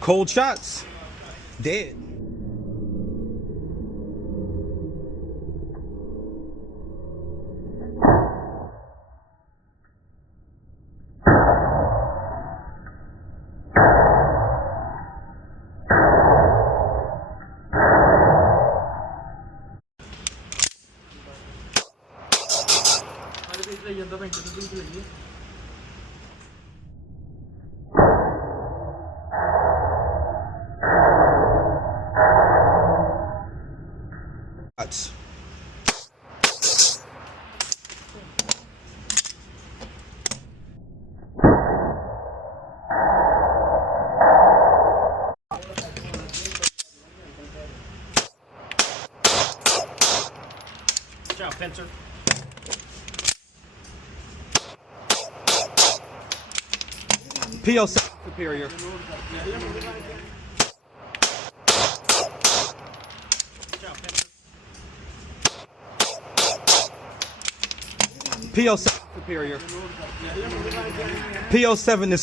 Cold shots. Dead. Shots. Good job, Pincer. P07 superior. Good job, Pincer. P07 superior. P07 is